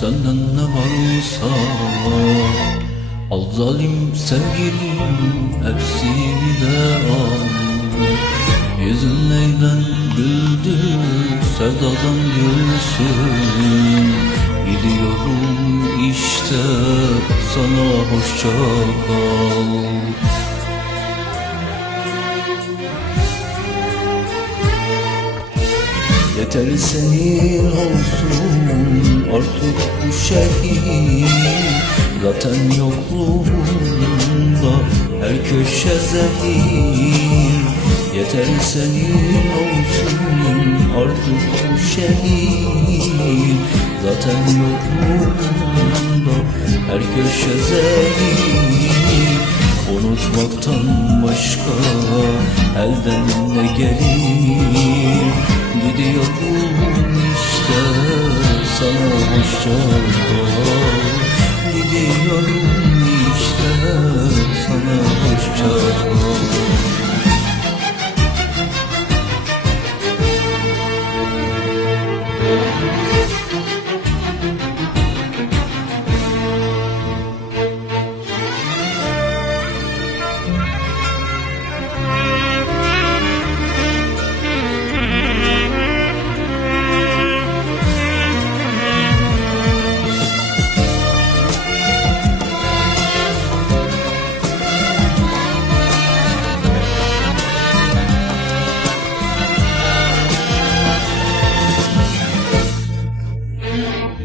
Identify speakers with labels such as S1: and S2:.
S1: senden ne varsa Al zalim sevgilim hepsini de al. Yüzün neyden güldü sevdadan gülsün. Gidiyorum işte sana hoşça kal Yeter senin olsun artık bu şehir. Zaten yokluğunda her köşe zehir. Yeter senin olsun artık bu şehir. Zaten yokluğunda her köşe zehir. Unutmaktan başka elden ne gelir sana hoşça kal Gidiyorum 啊。